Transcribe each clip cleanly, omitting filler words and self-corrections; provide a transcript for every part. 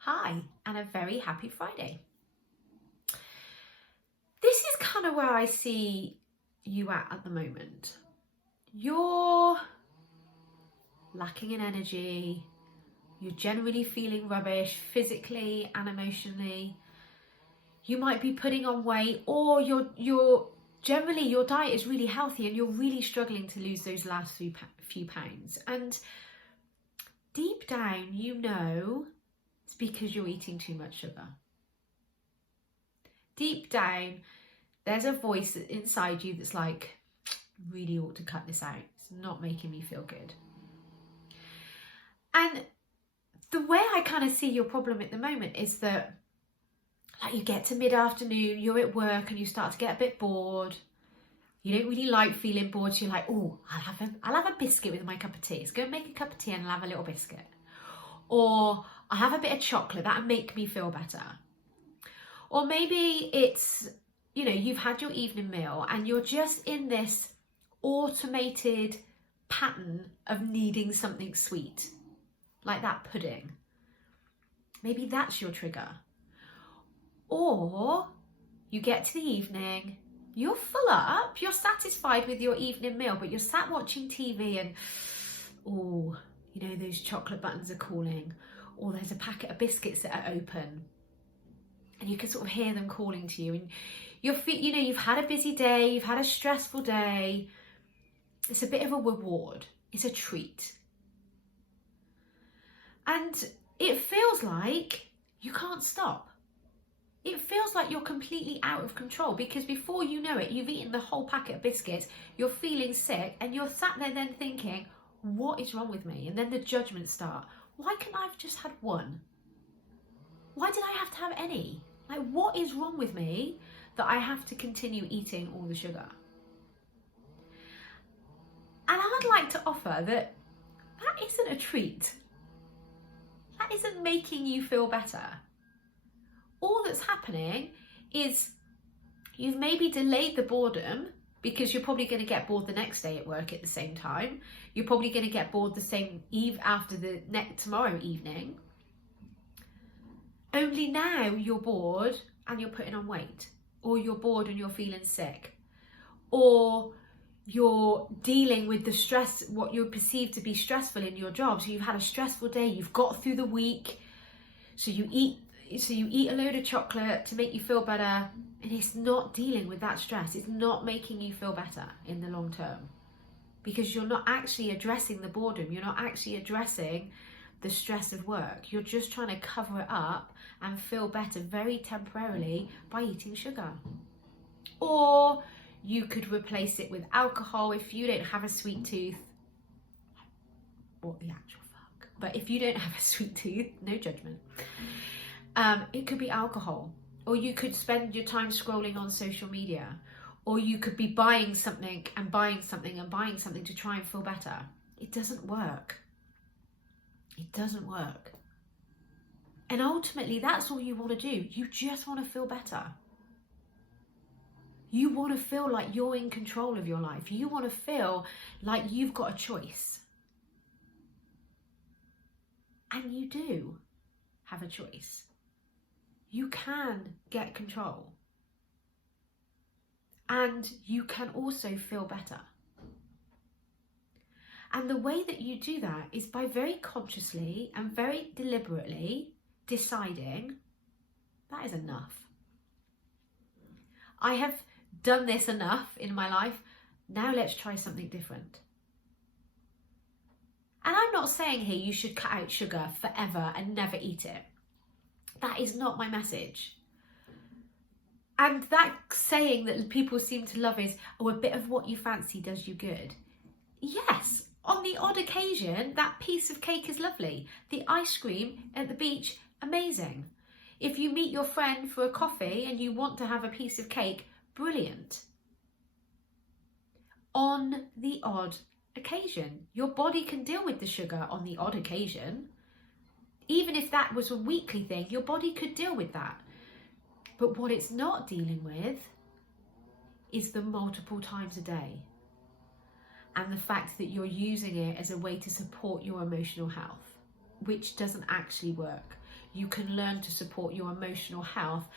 Hi, and a very happy Friday. This is kind of where I see you at the moment. You're lacking in energy, you're generally feeling rubbish physically and emotionally. You might be putting on weight, or you're generally your diet is really healthy and you're really struggling to lose those last few pounds. And deep down, you know it's because you're eating too much sugar. Deep down, there's a voice inside you that's like, really ought to cut this out. It's not making me feel good. And the way I kind of see your problem at the moment is that, like, you get to mid-afternoon, you're at work and you start to get a bit bored. You don't really like feeling bored, so you're like, oh, I'll have a biscuit with my cup of tea. Let's go and make a cup of tea and I'll have a little biscuit. Or I'll have a bit of chocolate, that'll make me feel better. Or maybe it's, you've had your evening meal and you're just in this automated pattern of needing something sweet, like that pudding. Maybe that's your trigger. Or you get to the evening, you're full up, you're satisfied with your evening meal, but you're sat watching TV and, those chocolate buttons are calling, or there's a packet of biscuits that are open and you can sort of hear them calling to you, and you've had a busy day, you've had a stressful day. It's a bit of a reward, it's a treat. And it feels like you can't stop. It feels like you're completely out of control, because before you know it, you've eaten the whole packet of biscuits, you're feeling sick, and you're sat there then thinking, what is wrong with me? And then the judgments start. Why can't I have just had one? Why did I have to have any? Like, what is wrong with me that I have to continue eating all the sugar? And I'd like to offer that isn't a treat. That isn't making you feel better. All that's happening is you've maybe delayed the boredom, because you're probably going to get bored the next day at work at the same time. You're probably going to get bored the same eve after the tomorrow evening. Only now you're bored and you're putting on weight, or you're bored and you're feeling sick, or you're dealing with the stress, what you perceive to be stressful in your job. So you've had a stressful day, you've got through the week, so you eat a load of chocolate to make you feel better, and it's not dealing with that stress. It's not making you feel better in the long term, because you're not actually addressing the boredom. You're not actually addressing the stress of work. You're just trying to cover it up and feel better very temporarily by eating sugar. Or you could replace it with alcohol if you don't have a sweet tooth. What the actual fuck? But if you don't have a sweet tooth, no judgment. It could be alcohol, or you could spend your time scrolling on social media, or you could be buying something and buying something and buying something to try and feel better. It doesn't work. It doesn't work. And ultimately, that's all you want to do. You just want to feel better. You want to feel like you're in control of your life. You want to feel like you've got a choice. And you do have a choice. You can get control. And you can also feel better. And the way that you do that is by very consciously and very deliberately deciding that is enough. I have done this enough in my life. Now let's try something different. And I'm not saying here you should cut out sugar forever and never eat it. That is not my message. And that saying that people seem to love is, a bit of what you fancy does you good. Yes, on the odd occasion, that piece of cake is lovely. The ice cream at the beach, amazing. If you meet your friend for a coffee and you want to have a piece of cake, brilliant. On the odd occasion, your body can deal with the sugar on the odd occasion. Even if that was a weekly thing, your body could deal with that. But what it's not dealing with is the multiple times a day, and the fact that you're using it as a way to support your emotional health, which doesn't actually work. you can learn to support your emotional health,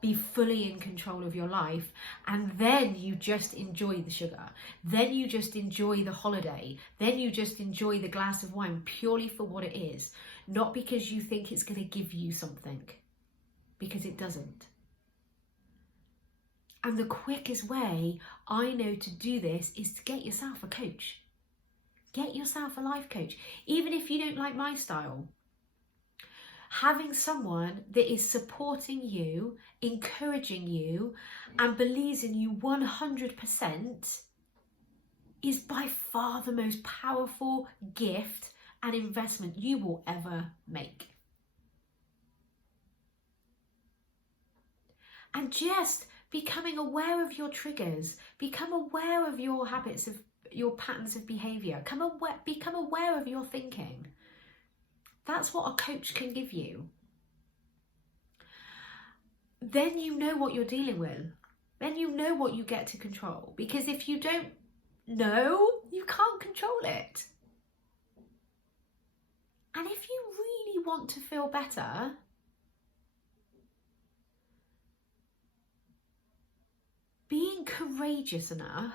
be fully in control of your life, and then you just enjoy the sugar, then you just enjoy the holiday, then you just enjoy the glass of wine purely for what it is, not because you think it's going to give you something, because it doesn't. And the quickest way I know to do this is to get yourself a coach. Get yourself a life coach, even if you don't like my style. Having someone that is supporting you, encouraging you, and believes in you 100% is by far the most powerful gift and investment you will ever make. And just becoming aware of your triggers, become aware of your habits, of your patterns of behavior, become aware of your thinking. That's what a coach can give you. Then you know what you're dealing with. Then you know what you get to control. Because if you don't know, you can't control it. And if you really want to feel better, being courageous enough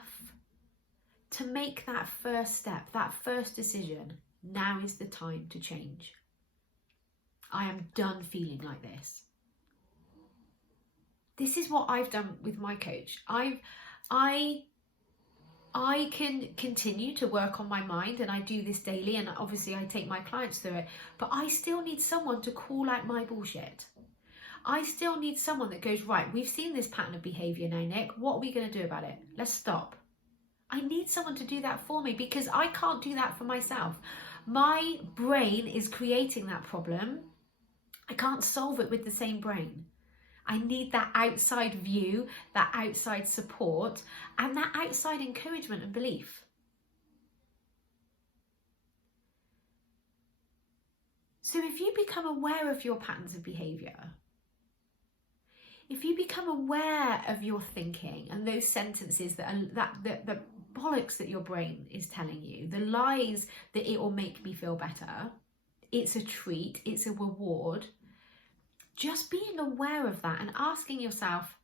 to make that first step, that first decision, now is the time to change. I am done feeling like this. This is what I've done with my coach. I can continue to work on my mind, and I do this daily, and obviously I take my clients through it, but I still need someone to call out my bullshit. I still need someone that goes, right, we've seen this pattern of behavior now, Nick. What are we going to do about it? Let's stop. I need someone to do that for me, because I can't do that for myself. My brain is creating that problem. I can't solve it with the same brain. I need that outside view, that outside support, and that outside encouragement and belief. So if you become aware of your patterns of behavior, if you become aware of your thinking and those sentences the bollocks that your brain is telling you, the lies that it will make me feel better, it's a treat, it's a reward, just being aware of that and asking yourself,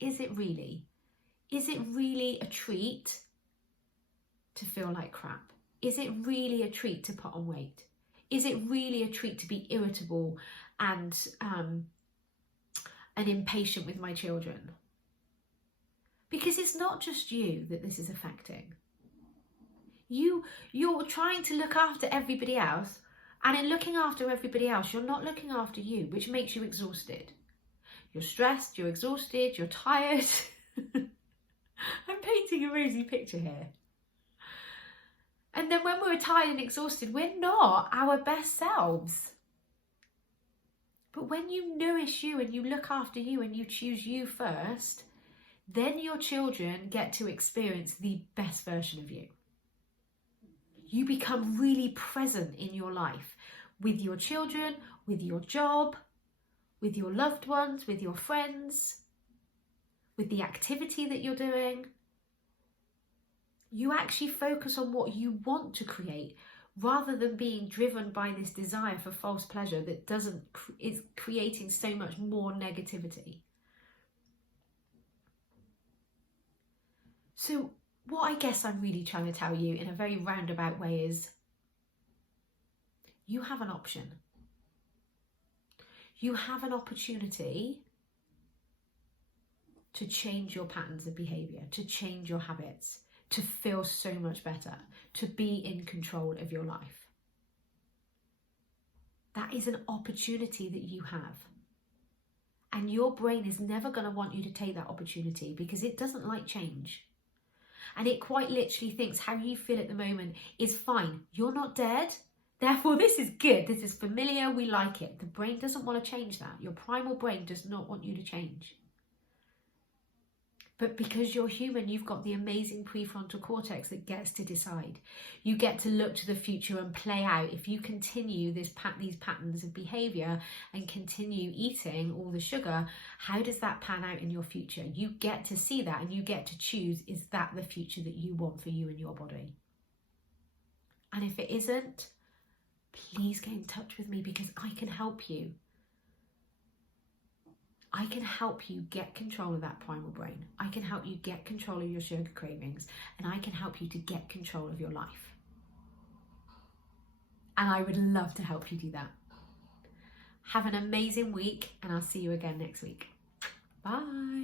is it really? Is it really a treat to feel like crap? Is it really a treat to put on weight? Is it really a treat to be irritable and impatient with my children? Because it's not just you that this is affecting. You're trying to look after everybody else, and in looking after everybody else, you're not looking after you, which makes you exhausted. You're stressed, you're exhausted, you're tired. I'm painting a rosy picture here. And then when we're tired and exhausted, we're not our best selves. But when you nourish you and you look after you and you choose you first, then your children get to experience the best version of you. You become really present in your life with your children, with your job, with your loved ones, with your friends, with the activity that you're doing. You actually focus on what you want to create rather than being driven by this desire for false pleasure that is creating so much more negativity. So what I guess I'm really trying to tell you in a very roundabout way is you have an option. You have an opportunity to change your patterns of behavior, to change your habits, to feel so much better, to be in control of your life. That is an opportunity that you have. And your brain is never going to want you to take that opportunity because it doesn't like change. And it quite literally thinks how you feel at the moment is fine. You're not dead. Therefore, this is good. This is familiar. We like it. The brain doesn't want to change that. Your primal brain does not want you to change. But because you're human, you've got the amazing prefrontal cortex that gets to decide. You get to look to the future and play out. If you continue these patterns of behavior and continue eating all the sugar, how does that pan out in your future? You get to see that and you get to choose, is that the future that you want for you and your body? And if it isn't, please get in touch with me because I can help you. I can help you get control of that primal brain. I can help you get control of your sugar cravings, and I can help you to get control of your life. And I would love to help you do that. Have an amazing week, and I'll see you again next week. Bye.